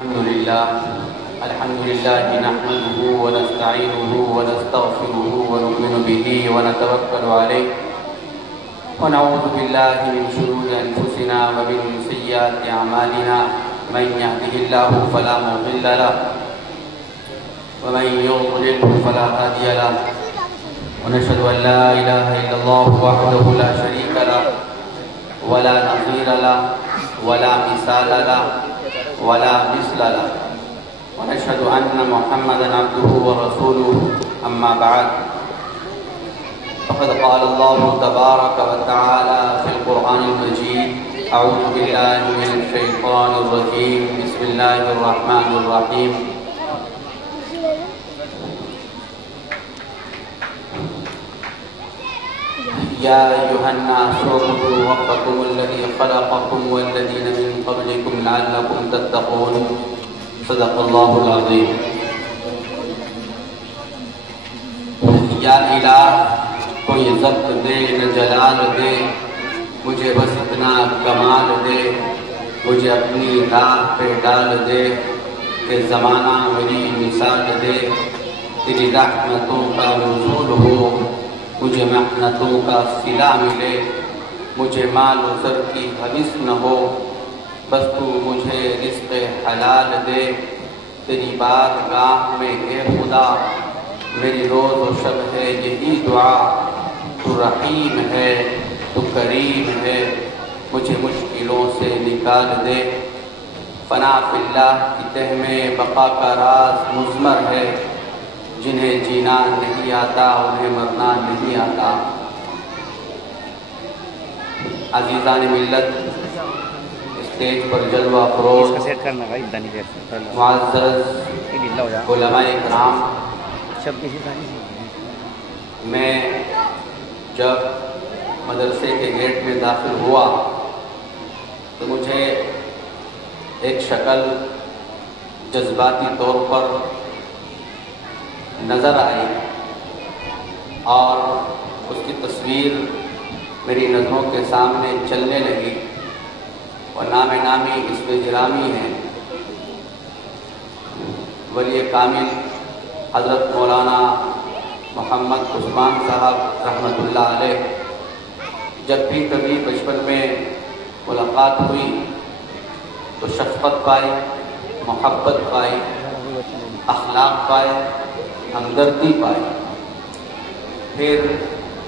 الحمد لله نحمده ونستعينه ونستغفره ونؤمن به ونتوكل عليه ونعوذ بالله من شرور أنفسنا ومن سيئات أعمالنا من يهده الله فلا مضل له ومن يضلل فلا هادي له ونشهد أن لا إله إلا الله وحده لا شريك له ولا نظير له ولا مثال له ولا مثل له ونشهد أن محمدا عبده ورسوله أما بعد فقد قال الله تبارك وتعالى في القرآن المجيد أعوذ بالله من الشيطان الرجيم بسم الله الرحمن الرحيم يا أيها الناس اعبدوا ربكم الذي خلقكم والذين من قبلكم لعلكم تتقون صدق اللہ العظیم. یا الہ کوئی ضبط دے نہ جلال دے، مجھے بس اتنا کمال دے، مجھے اپنی راہ پہ ڈال دے کہ زمانہ میری مثال دے، تیری رحمتوں کا نزول ہو، مجھے محنتوں کا صلہ ملے، مجھے مال و زر کی حوث نہ ہو، بس تو مجھے رزق حلال دے. تیری بارگاہ میں اے خدا میری روز و شب ہے یہی دعا، تو رحیم ہے تو کریم ہے، مجھے مشکلوں سے نکال دے. فنا فی اللہ کی تہ میں بقا کا راز مضمر ہے، جنہیں جینا نہیں آتا انہیں مرنا نہیں آتا. عزیزان ملت، اسٹیج پر جلوہ فروز معزز علماء اکرام، میں جب مدرسے کے گیٹ میں داخل ہوا تو مجھے ایک شکل جذباتی طور پر نظر آئی اور اس کی تصویر میری نظروں کے سامنے چلنے لگی اور نام نامی اس میں گرامی ہیں ولی کامل حضرت مولانا محمد عثمان صاحب رحمۃ اللہ علیہ. جب بھی کبھی بچپن میں ملاقات ہوئی تو شفقت پائی، محبت پائی، اخلاق پائے، ہمدردی پائی. پھر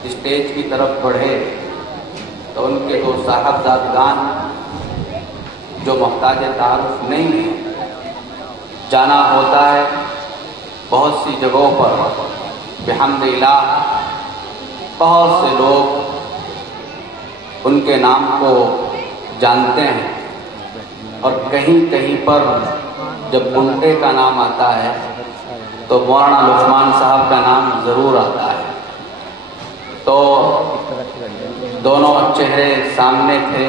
اسٹیج کی طرف بڑھے تو ان کے دو صاحبزادگان جو محتاج تعارف نہیں ہے، جانا ہوتا ہے بہت سی جگہوں پر، بحمد الہ بہت سے لوگ ان کے نام کو جانتے ہیں، اور کہیں کہیں پر جب منٹے کا نام آتا ہے تو مولانا لقمان صاحب کا نام ضرور آتا ہے. تو دونوں چہرے سامنے تھے،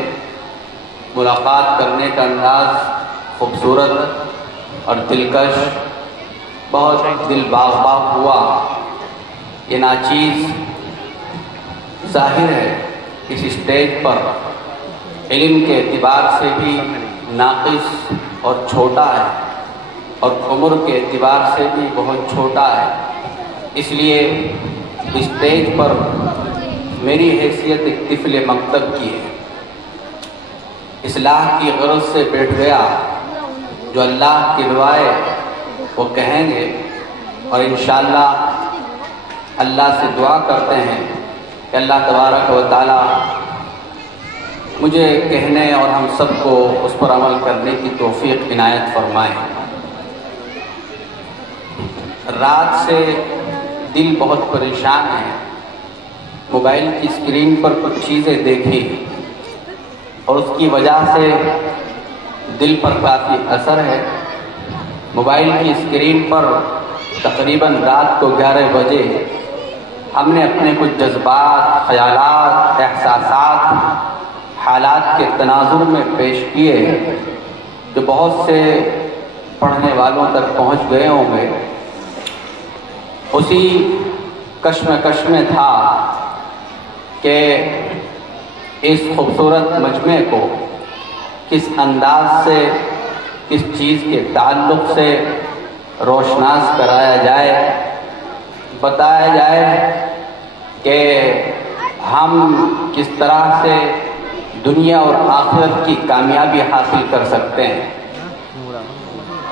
ملاقات کرنے کا انداز خوبصورت اور دلکش، بہت دل باغ باغ ہوا. یہ ناچیز ظاہر ہے اس اسٹیج پر علم کے اعتبار سے بھی ناقص اور چھوٹا ہے، اور عمر کے اعتبار سے بھی بہت چھوٹا ہے. اس لیے اسٹیج پر میری حیثیت ایک طفل مکتب کی ہے. اصلاح کی غرض سے بیٹھ گیا، جو اللہ کہلوائے وہ کہیں گے، اور انشاءاللہ اللہ سے دعا کرتے ہیں کہ اللہ تبارک و تعالی مجھے کہنے اور ہم سب کو اس پر عمل کرنے کی توفیق عنایت فرمائے. رات سے دل بہت پریشان ہے، موبائل کی اسکرین پر کچھ چیزیں دیکھی اور اس کی وجہ سے دل پر کافی اثر ہے. موبائل کی اسکرین پر تقریباً رات کو 11 بجے ہم نے اپنے کچھ جذبات، خیالات، احساسات، حالات کے تناظر میں پیش کیے جو بہت سے پڑھنے والوں تک پہنچ گئے ہوں گے. اسی کشمکش میں تھا کہ اس خوبصورت مجمع کو کس انداز سے کس چیز کے تعلق سے روشناس کرایا جائے، بتایا جائے کہ ہم کس طرح سے دنیا اور آخرت کی کامیابی حاصل کر سکتے ہیں۔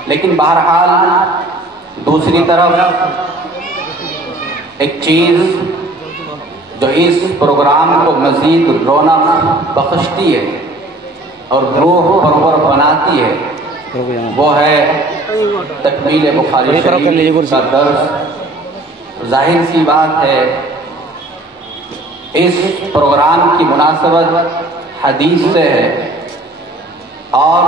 لیکن بہرحال دوسری طرف ایک چیز جو اس پروگرام کو مزید رونق بخشتی ہے اور روح پرور بناتی ہے وہ ہے تکمیل بخاری شریف کا درس۔ ظاہر سی بات ہے اس پروگرام کی مناسبت حدیث سے ہے، اور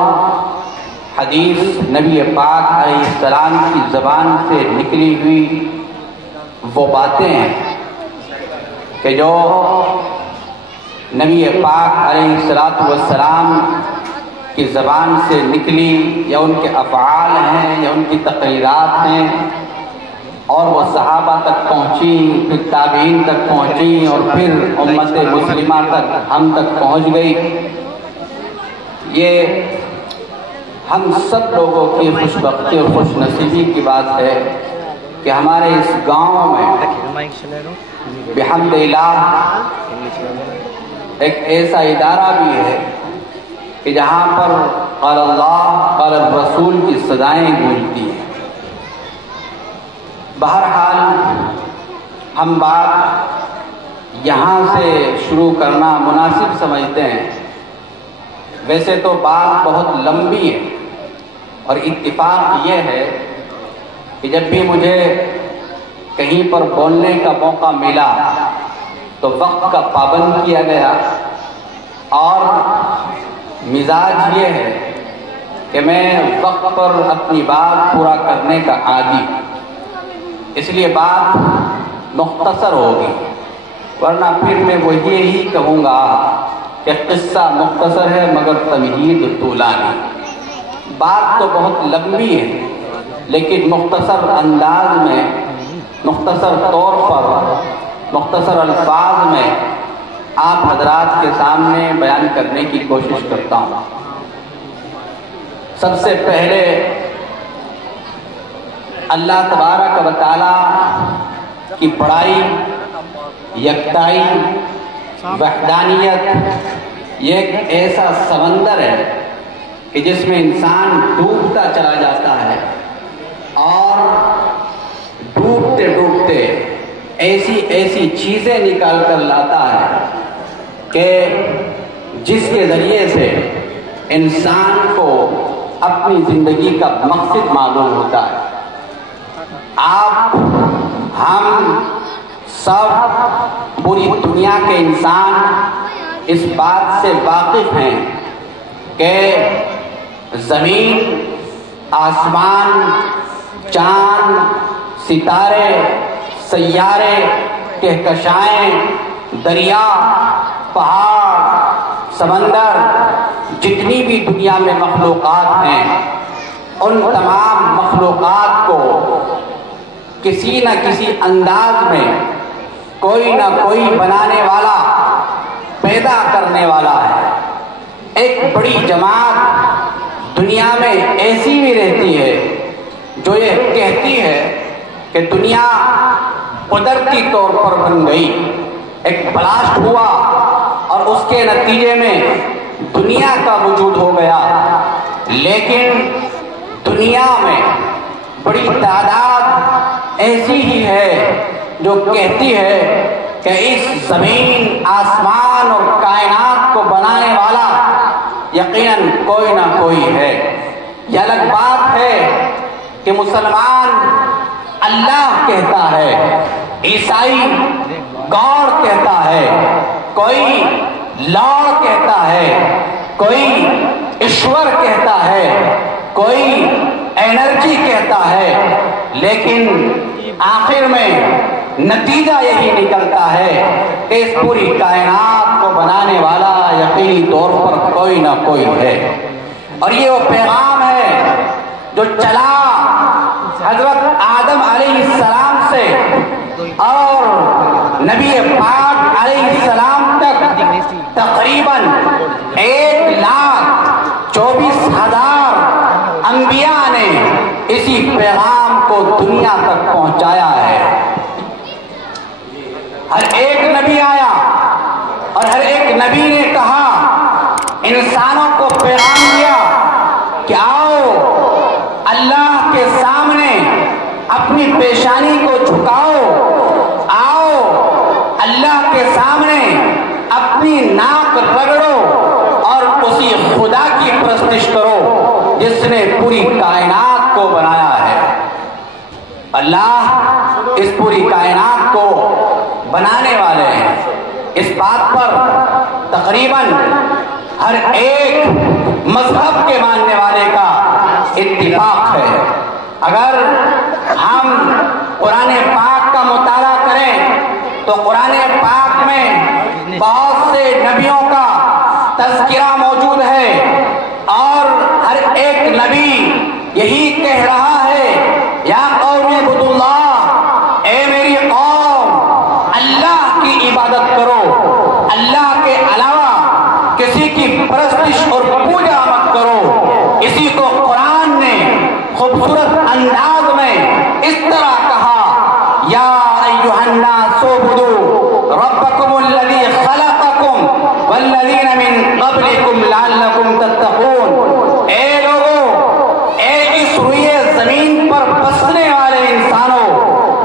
حدیث نبی پاک علیہ السلام کی زبان سے نکلی ہوئی وہ باتیں ہیں کہ جو نبی پاک علیہ السلام کی زبان سے نکلی، یا ان کے افعال ہیں یا ان کی تقریرات ہیں، اور وہ صحابہ تک پہنچی، پھر تابعین تک پہنچی، اور پھر امت مسلمہ تک ہم تک پہنچ گئی۔ یہ ہم سب لوگوں کی خوش بختی اور خوش نصیبی کی بات ہے کہ ہمارے اس گاؤں میں بحمد الہ ایک ایسا ادارہ بھی ہے کہ جہاں پر قال اللہ قال الرسول کی صدائیں گونجتی ہیں۔ بہرحال ہم بات یہاں سے شروع کرنا مناسب سمجھتے ہیں۔ ویسے تو بات بہت لمبی ہے، اور اتفاق یہ ہے کہ جب بھی مجھے کہیں پر بولنے کا موقع ملا تو وقت کا پابند کیا گیا، اور مزاج یہ ہے کہ میں وقت پر اپنی بات پورا کرنے کا عادی، اس لیے بات مختصر ہوگی، ورنہ پھر میں وہ یہی کہوں گا کہ قصہ مختصر ہے مگر تمہید طولانی۔ بات تو بہت لمبی ہے لیکن مختصر انداز میں، مختصر طور پر، مختصر الفاظ میں آپ حضرات کے سامنے بیان کرنے کی کوشش کرتا ہوں۔ سب سے پہلے اللہ تبارک و تعالی کی بڑائی، یکتائی، وحدانیت یہ ایک ایسا سمندر ہے کہ جس میں انسان ڈوبتا چلا جاتا ہے، اور ڈوبتے ڈوبتے ایسی ایسی چیزیں نکال کر لاتا ہے کہ جس کے ذریعے سے انسان کو اپنی زندگی کا مقصد معلوم ہوتا ہے۔ آپ، ہم سب، پوری دنیا کے انسان اس بات سے واقف ہیں کہ زمین، آسمان، چاند، ستارے، سیارے، کہکشائیں، دریا، پہاڑ، سمندر، جتنی بھی دنیا میں مخلوقات ہیں، ان تمام مخلوقات کو کسی نہ کسی انداز میں کوئی نہ کوئی بنانے والا، پیدا کرنے والا ہے۔ ایک بڑی جماعت دنیا میں ایسی بھی رہتی ہے جو یہ کہتی ہے کہ دنیا قدرتی طور پر بن گئی، ایک بلاسٹ ہوا اور اس کے نتیجے میں دنیا کا وجود ہو گیا۔ لیکن دنیا میں بڑی تعداد ایسی ہی ہے جو کہتی ہے کہ اس زمین، آسمان اور کائنات کو بنانے والا یقیناً کوئی نہ کوئی ہے۔ یہ الگ بات ہے کہ مسلمان اللہ کہتا ہے، عیسائی گاڈ کہتا ہے، کوئی لارڈ کہتا ہے، کوئی ایشور کہتا ہے، کوئی انرجی کہتا ہے، لیکن آخر میں نتیجہ یہی نکلتا ہے کہ اس پوری کائنات کو بنانے والا یقینی طور پر کوئی نہ کوئی ہے۔ اور یہ وہ پیغام ہے جو چلا حضرت آدم علیہ السلام سے اور نبی پاک علیہ السلام تک تقریباً 1,24,000 نے اسی پیغام کو دنیا تک پہنچایا ہے۔ ہر ایک نبی آیا اور ہر ایک نبی نے کہا، انسانوں کو پیغام دیا کہ آؤ اللہ کے سامنے اپنی پیشانی کو جھکاؤ، آؤ اللہ کے سامنے اپنی ناک رگڑو اور اسی خدا کی پرستش کرو جس نے پوری کائنات کو بنایا ہے۔ اللہ اس پوری کائنات کو بنانے والے ہیں، اس بات پر تقریباً ہر ایک مذہب کے ماننے والے کا اتفاق ہے۔ اگر ہم قرآن پاک کا مطالعہ کریں تو قرآن پاک میں بہت سے نبیوں کا تذکرہ موجود ہے، اور ہر ایک نبی یہی کہہ رہا ہے، یا قوم اعبدوا اللہ، اے میری قوم اللہ کی عبادت کرو، اللہ کے علاوہ کسی کی پرستش اور پوجا مت کرو۔ اسی کو قرآن نے خوبصورت انداز میں اس طرح کہا، یا ایھا الناس اعبدوا ربکم الذی خلقکم والذین من قبلکم لعلکم تتقون۔ اے لوگوں، اے اس روئے زمین پر بسنے والے انسانوں،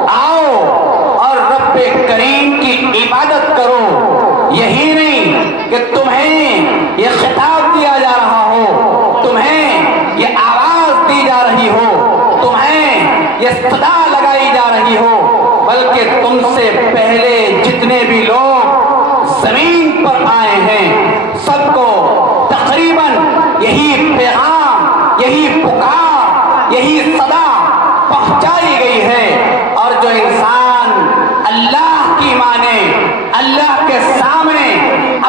آؤ اور رب کریم کی عبادت کرو۔ یہی نہیں کہ تمہیں یہ خطاب دیا جا رہا ہو، تمہیں یہ آواز دی جا رہی ہو، تمہیں یہ صدا لگائی جا رہی ہو، بلکہ تم سے پہلے جتنے بھی لوگ زمین پر آئے ہیں سب کو تقریباً یہی پیغام، یہی پکار، یہی صدا پہنچائی گئی ہے۔ اور جو انسان اللہ کی مانے، اللہ کے سامنے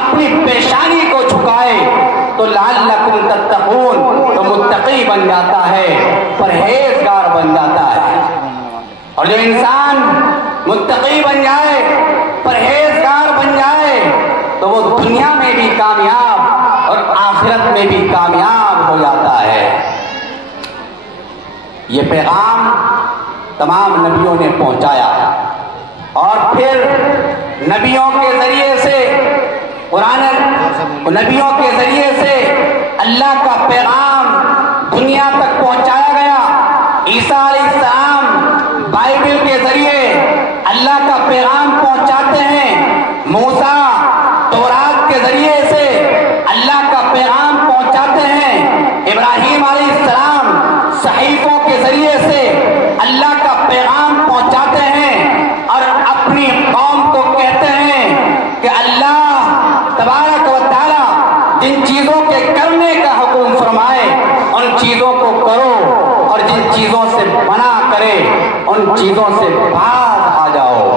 اپنی پیشانی کو جھکائے تو لعلکم تتقون، تو متقی بن جاتا ہے، پرہیزگار بن جاتا ہے۔ اور جو انسان متقی بن جائے، پرہیزگار بن جائے، تو وہ دنیا میں بھی کامیاب اور آخرت میں بھی کامیاب ہو جاتا ہے۔ یہ پیغام تمام نبیوں نے پہنچایا، اور پھر نبیوں کے ذریعے سے نبیوں کے ذریعے سے اللہ کا پیغام دنیا تک پہنچایا گیا۔ عیسیٰ علیہ السلام بائبل کے ذریعے اللہ کا پیغام پہنچاتے ہیں، موسیٰ تورات کے ذریعے سے اللہ کا پیغام پہنچاتے ہیں، ابراہیم علیہ السلام صحیفوں کے ذریعے سے اللہ کا پیغام پہنچاتے ہیں، اور اپنی قوم کو کہتے ہیں کہ اللہ تبارک و تعالی جن چیزوں کے کرنے کا حکم فرمائے ان چیزوں کو کرو، اور جن چیزوں سے منع کرے ان چیزوں سے باز آ جاؤ۔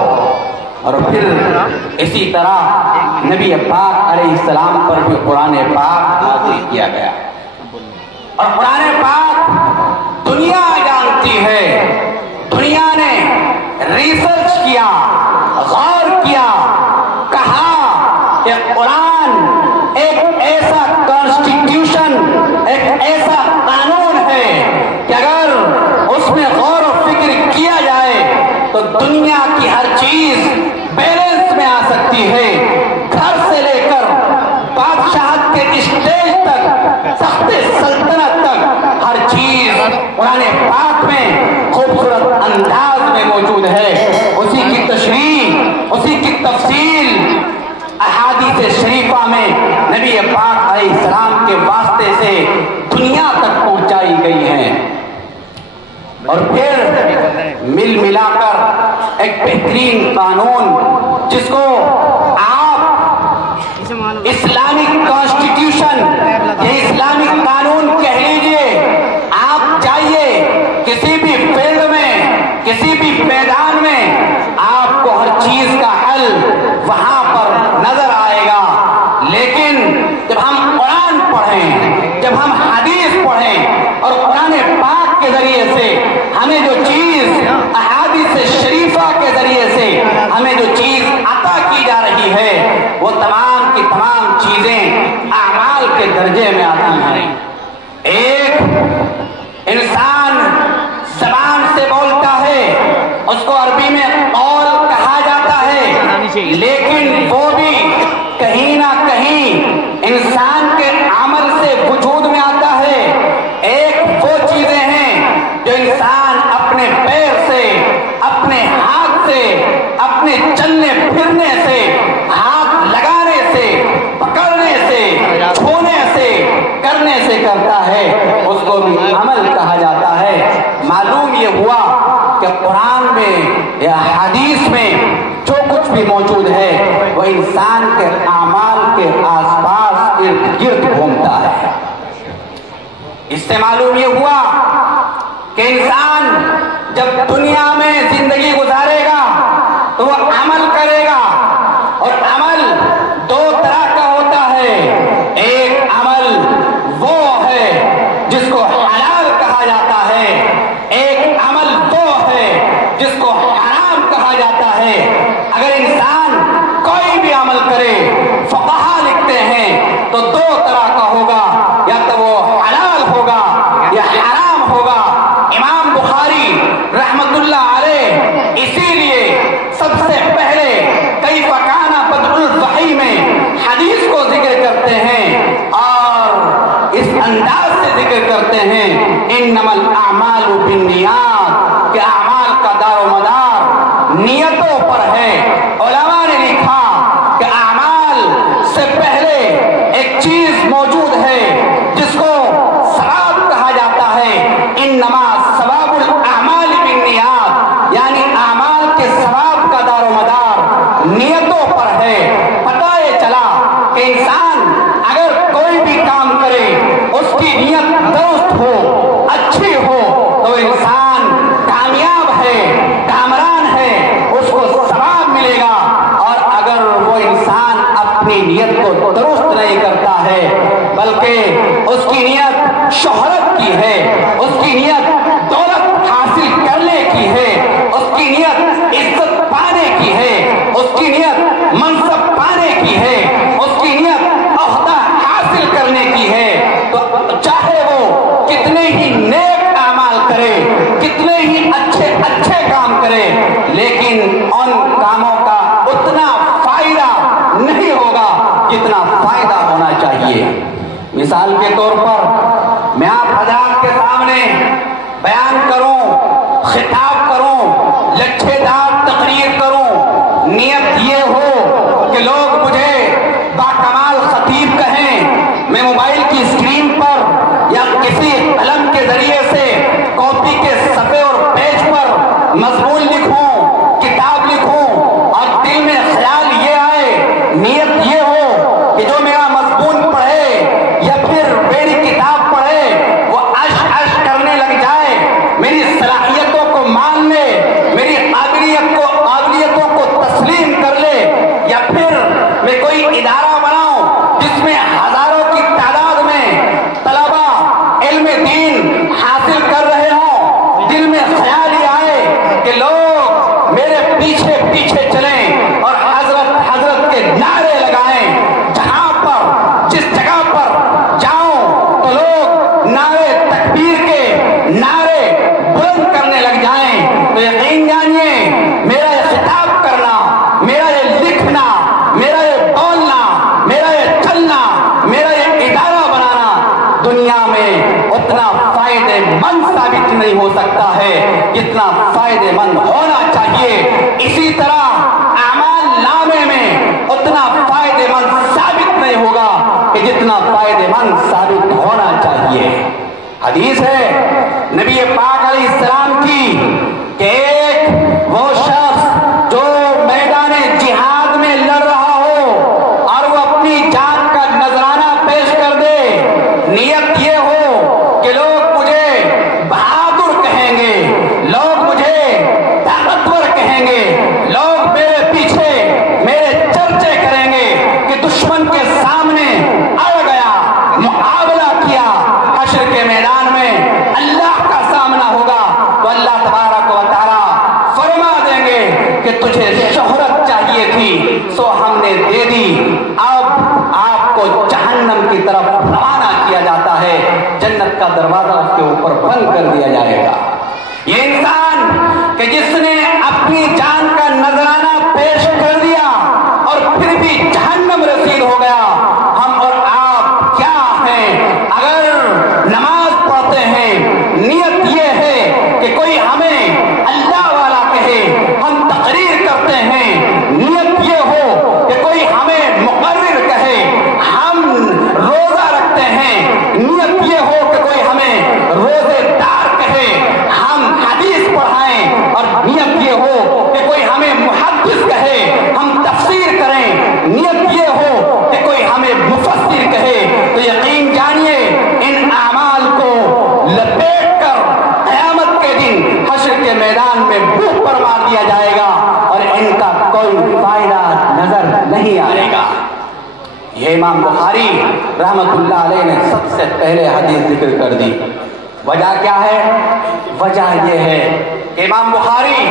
اور پھر اسی طرح نبی پاک علیہ السلام پر بھی قرآن پاک نازل کیا گیا، اور قرآن پاک دنیا جانتی ہے، دنیا نے ریسرچ کیا، غور کیا، کہا کہ قرآن ایک ایسا کانسٹیٹیوشن، ایک ایسا قانون ہے کہ اگر اس میں غور و فکر کیا جائے تو دنیا کی ہر چیز بیلنس میں آ سکتی ہے، گھر سے لے کر بادشاہت کے اسٹیج تک، سخت سلطنت تک، ہر چیز قرآن پاک میں خوبصورت انداز میں موجود ہے۔ اسی کی تشریح، اسی کی تفصیل احادیث شریفہ میں نبی پاک علیہ السلام کے واسطے سے دنیا تک پہنچائی گئی ہیں۔ اور پھر مل ملا کر ایک بہترین قانون، جس کو آپ اسلامک کانسٹیٹیوشن یا اسلامک قانون کہہ لیجئے، آپ جائیے کسی بھی فیلڈ میں، کسی بھی میدان میں، آپ کو ہر چیز کا حل وہاں پر نظر آئے گا۔ لیکن جب ہم قرآن پڑھیں، جب ہم حدیث پڑھیں، اور قرآن پاک کے ذریعے سے ہمیں جو چیز، احادیث شریفہ کے ذریعے سے ہمیں جو چیز عطا کی جا رہی ہے، وہ تمام کی تمام چیزیں جو انسان اپنے پیر سے، اپنے ہاتھ سے، اپنے چلنے پھرنے سے، ہاتھ لگانے سے، پکڑنے سے، چھونے سے، کرنے سے کرتا ہے، اس کو بھی عمل کہا جاتا ہے۔ معلوم یہ ہوا کہ قرآن میں یا حدیث میں جو کچھ بھی موجود ہے وہ انسان کے اعمال کے آس پاس ارد گرد گھومتا ہے۔ اس سے معلوم یہ ہوا کہ انسان جب دنیا میں زندگی گزارے گا تو وہ عمل کرے گا، اور عمل دو طرح کا ہوتا ہے۔ ایک عمل وہ ہے جس کو حلال کہا جاتا ہے، ایک عمل وہ ہے جس کو حرام کہا جاتا ہے۔ اگر انسان کوئی بھی عمل کرے، فقہا لکھتے ہیں تو دو طرح کا ہوگا، یا تو وہ حلال ہوگا یا حرام ہوگا۔ امام بخاری رحمت اللہ علیہ اسی لیے سب سے پہلے کیف کان بدء الوحی میں حدیث کو ذکر کرتے ہیں اور اس انداز سے ذکر کرتے ہیں انما الاعمال بالنیات، کہ اعمال کا دار و مدار نیتوں پر ہے۔ علماء نے لکھا کہ اعمال سے پہلے ایک چیز موجود ہے جس کو ثواب کہا جاتا ہے۔ انما ثواب الاعمال بالنیات، یعنی اعمال کے ثواب کا دار و مدار نیتوں پر ہے۔ پتہ یہ چلا کہ انسان اگر کوئی بھی کام کرے، اس کی نیت درست ہو، اچھی ہو، تو انسان کامیاب ہے، کامران ہے، اس کو ثواب ملے گا۔ اور اگر وہ انسان اپنی نیت کو درست نہیں کرتا ہے، بلکہ اس کی نیت شہرت کی ہے، اس کی نیت دولت حاصل کرنے کی ہے، اس کی نیت عزت پانے کی ہے، اس کی نیت منصب پانے کی ہے، اس کی نیت عہدہ حاصل کرنے کی ہے، تو چاہے وہ کتنے ہی نیک اعمال کرے، کتنے ہی اچھے کام کرے، لیکن ان کاموں کا اتنا فائدہ نہیں ہوگا جتنا فائدہ ہونا چاہیے۔ مثال کے طور پر میں آپ حضرات کے سامنے بیان کروں، خطاب کروں، لچھے دار تقریر کروں، نیت یہ ہو کہ لوگ مجھے باکمال خطیب کہیں، میں موبائل کی اسکرین پر یا کسی قلم کے ذریعے سے کاپی کے صفحے اور پیج پر مضمون لکھوں، کتاب لکھوں، اور دل میں خیال یہ آئے، نیت یہ ہو کہ جو میرا مضمون پڑھے یا پھر میری کتاب پڑھے وہ عش کرنے لگ جائے، میری صلاحیتوں کو مان لے، میری قابلیتوں کو تسلیم کر لے، یا پھر میں کوئی ادارہ بناؤں جس میں ہزاروں کی تعداد میں طلبہ علم دین حاصل کر رہے ہوں، دل میں خیال یہ آئے کہ لوگ میرے پیچھے پیچھے چلیں اور حضرت کے نعرے لگائیں، جہاں پر جس جگہ پر جاؤں تو لوگ نعرے تکبیر کے نعرے بلند کرنے لگ جائیں، تو یقین جانیے میرا یہ خطاب کرنا، میرا یہ لکھنا، میرا یہ بولنا، میرا یہ چلنا، میرا یہ ادارہ بنانا دنیا میں اتنا فائدے مند ثابت نہیں ہو سکتا ہے جتنا فائدے مند ہونا چاہیے۔ اسی طرح اعمال نامے میں اتنا فائدے مند ثابت نہیں ہوگا کہ جتنا فائدے مند ثابت ہونا چاہیے۔ حدیث ہے نبی پاک علیہ السلام کی کہ ایک وہ شخص جو میدان جہاد میں لڑ رہا ہو اور وہ اپنی جان کا نذرانہ پیش کر دے، نیت یہ ہو کہ لوگ مجھے بہادر کہیں گے، لوگ مجھے طاقتور کہیں گے، لوگ میرے پیچھے میرے چرچے کریں گے کہ دشمن کے سامنے اڑ گیا، مقابلہ کیا، حشر کے میدان میں اللہ کا سامنا ہوگا تو اللہ تبارک و تعالی فرما دیں گے کہ تجھے شہرت چاہیے تھی سو ہم نے دے دی، اب آپ کو جہنم کی طرف روانہ کیا جاتا ہے، جنت کا دروازہ اس کے اوپر بند کر دیا جائے گا۔ یہ انسان کہ جس نے اپنی جان کا نذرانہ پیش کر دیا اور پھر بھی جہنم رسید ہو گیا، ہم اور آپ کیا ہیں؟ اگر نماز پڑھتے ہیں نیت یہ ہے میدان میں منہ پر مار دیا جائے گا اور ان کا کوئی فائدہ نظر نہیں آئے گا۔ یہ امام بخاری رحمت اللہ علیہ نے سب سے پہلے حدیث ذکر کر دی۔ وجہ کیا ہے؟ وجہ یہ ہے کہ امام بخاری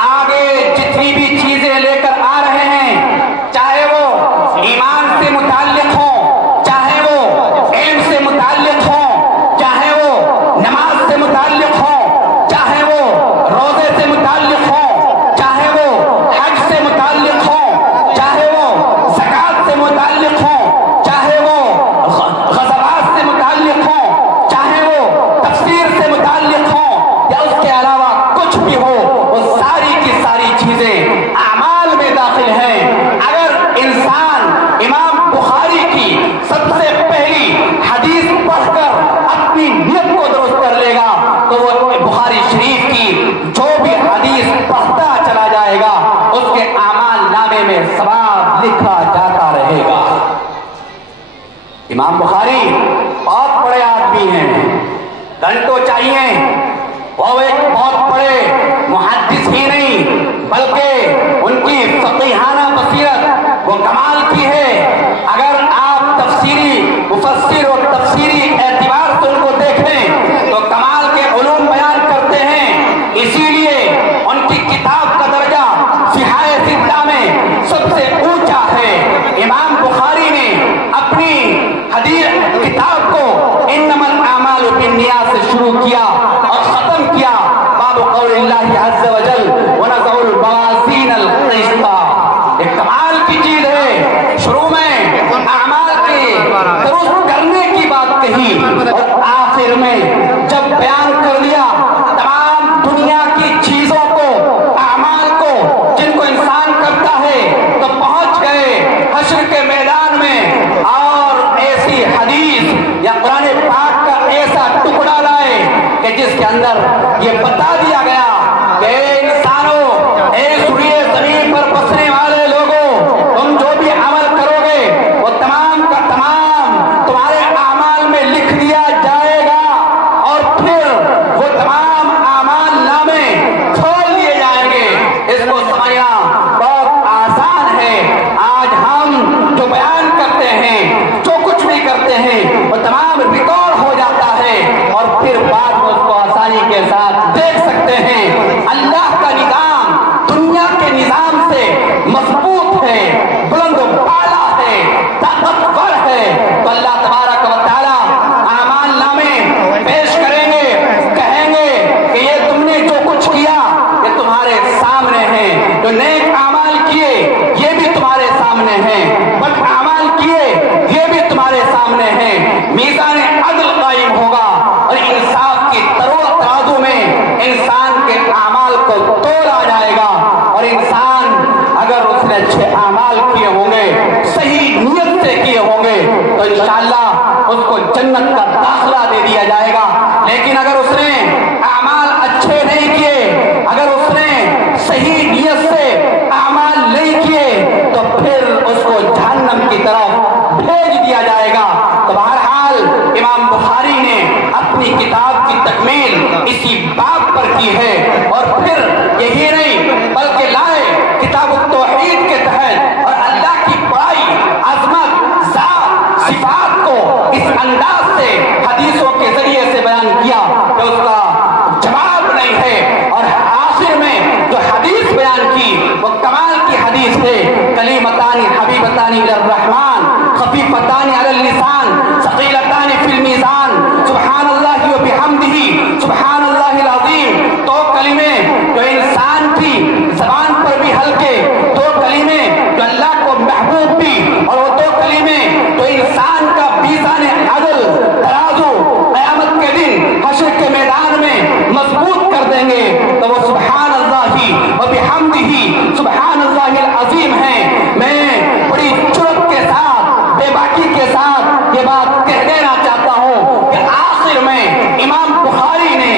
آگے جتنی بھی چیزیں لے کر آ رہے ہیں، چاہے وہ ایمان سے متعلق ہوں، چاہے وہ علم سے متعلق ہوں، چاہے وہ نماز سے متعلق ہوں، چاہے وہ روزے سے متعلق ہوں، چاہے وہ حج سے متعلق ہوں، چاہے وہ زکوٰۃ سے متعلق ہوں، چاہے وہ غزوات سے متعلق ہوں، چاہے وہ تفسیر سے متعلق ہوں یا اس کے علاوہ کچھ بھی ہو، وہ ساری کی ساری چیزیں اعمال میں داخل ہیں۔ اگر انسان امام بخاری کی سب سے پہلی حدیث پڑھ کر اپنی نیت کو درست کر لے گا تو وہ بخاری شریف کی جو بھی حدیث پڑھتا چلا جائے گا اس کے اعمال نامے میں ثواب لکھا جاتا رہے گا۔ امام بخاری بہت بڑے آدمی ہیں، گھنٹوں چاہیے، وہ ایک بہت بڑے محدث ہی نہیں بلکہ ان کی فقیہانہ بصیرت وہ کمال کی ہے۔ اگر آپ تفسیری مفسر اور تفسیری اعتبار سے ان کو دیکھیں تو کمال کے علوم بیان کرتے ہیں، اسی لیے ان کی کتاب کا درجہ صحاح ستہ میں سب سے اونچا ہے۔ امام بخاری نے اپنی حدیث کتاب کو انما الاعمال بالنیات سے شروع کیا اور ختم کیا باب قول اللہ عز وجل ونضع الموازین القسط۔ ایک کمال کی چیز ہے، شروع میں اعمال کے درست کرنے کی بات کہی اور آخر میں جب بیان کر دیا تمام دنیا کی چیزوں کو، اعمال کو جن کو انسان کرتا ہے، تو پہنچ گئے حشر کے میدان میں اور ایسی حدیث یا قرآن پاک کا ایسا ٹکڑا لائے کہ جس کے اندر یہ بتا دیا گیا کہ انسانوں، اے سوئے زمین پر بسنے والے لوگوں، تم جو بھی عمل کرو گے وہ تمام کا تمام تمہارے اعمال میں لکھ دیا جائے گا اور پھر وہ تمام اعمال نامے کھول دیے جائیں گے۔ اس کو سمجھنا بہت آسان ہے۔ آج ہم جو بیان کرتے ہیں، جو کچھ بھی کرتے ہیں، وہ تمام ریکارڈ ہو جاتا ہے اور پھر بعد میں اس کو آسانی کے ساتھ دیکھ سکتے ہیں۔ اللہ کا نظام دنیا کے نظام سے مضبوط ہے، بلند و بالا ہے، طاقتور ہے۔ تو اللہ تبارک و تعالیٰ اعمال نامے پیش کریں گے، کہیں گے کہ یہ تم نے جو کچھ کیا یہ تمہارے سامنے ہے، جو نیک اعمال کیے یہ بھی تمہارے سامنے ہیں، بد اعمال کیے یہ بھی تمہارے سامنے ہیں۔ میزان عدل قائم ہوگا اور انصاف کی ترازو میں انسان کے اعمال کو تولا جائے گا، اور انسان اگر اس نے اچھے اعمال کیے ہوں گے، صحیح نیت سے کیے ہوں گے، تو انشاءاللہ اس کو جنت کا داخلہ دے دیا جائے گا۔ لیکن اگر اس نے اعمال اچھے نہیں کیے، اگر اس نے صحیح نیت سے اعمال نہیں کیے، تو پھر اس کو جہنم کی طرف بھیج دیا جائے گا۔ تو بہرحال امام بخاری نے اپنی کتاب کی تکمیل اسی باب پر کی ہے، اور پھر یہی نہیں بلکہ لائے کتاب التوحید کے تحت اور اللہ کی بڑائی، عظمت، ذات، صفات کو اس انداز سے حدیثوں کے ذریعے سے بیان کیا کہ اس کا جواب نہیں ہے۔ اور آخر میں جو حدیث بیان کی وہ کمال کی حدیث ہے، کلیمتان حبیبتان الی الرحمن خفیفتان علی اللسان ثقیلتان فی المیزان سبحان اللہ و بحمدہ سبحان اللہ العظیم۔ دو کلمے جو انسان کی زبان پر بھی ہلکے، دو کلمے جو اللہ کو محبوب بھی، اور وہ دو کلمے جو انسان کا میزان عدل ترازو قیامت کے دن حشر کے میدان میں مضبوط کر دیں گے، تو وہ سبحان اللہ و بحمدہ سبحان اللہ العظیم ہیں۔ میں بڑی جرأت کے ساتھ، بے باکی کے ساتھ یہ بات کہہ دینا چاہتا ہوں کہ آخر میں امام بخاری نے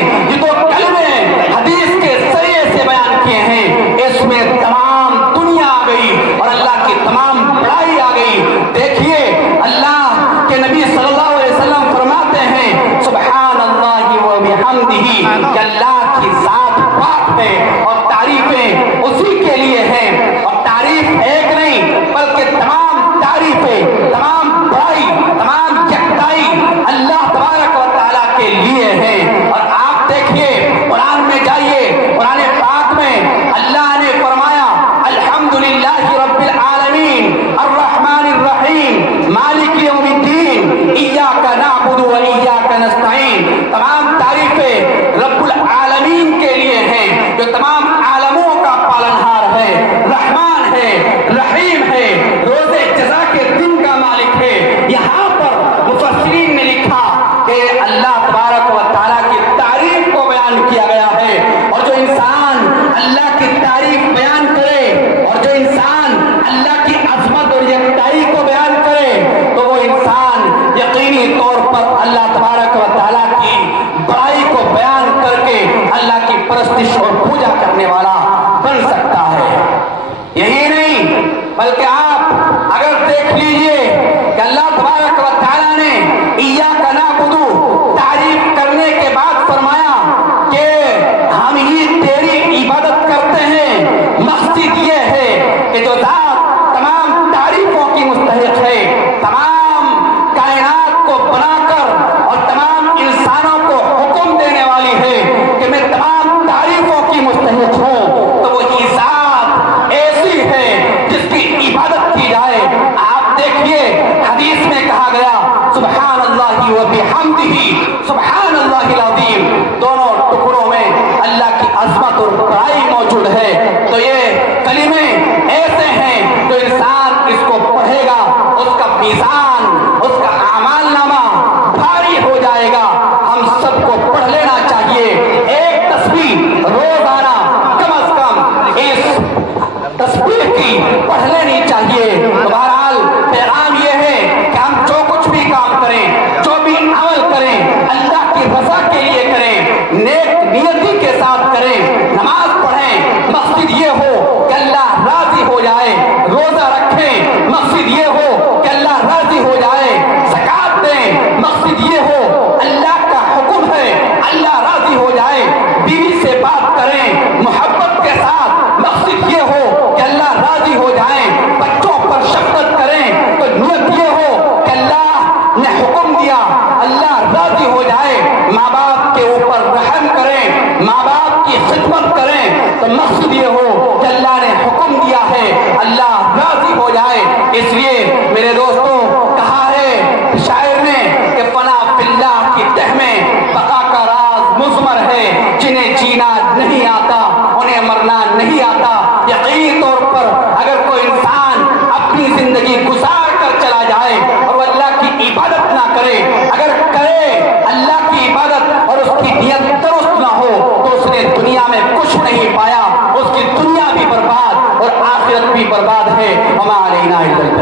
ماں باپ کی خدمت کریں تو مقصد یہ ہو کہ اللہ نے حکم دیا ہے اللہ راضی ہو جائے۔ اس لیے میرے دوستوں کہا ہے شاعر نے کہ فنا فی اللہ کی تہ میں بقا کا راز مضمر ہے، جنہیں جینا نہیں آتا انہیں مرنا نہیں آتا۔ یقینی طور پر اگر کوئی انسان اپنی زندگی گزار کر چلا جائے اور وہ اللہ کی عبادت نہ کرے، اگر کرے اللہ کی عبادت اور اس کی نیت درست نہ ہو تو اس نے دنیا میں کچھ نہیں پایا، اس کی دنیا بھی برباد اور آخرت بھی برباد ہے۔ وما علینا الا البلاغ۔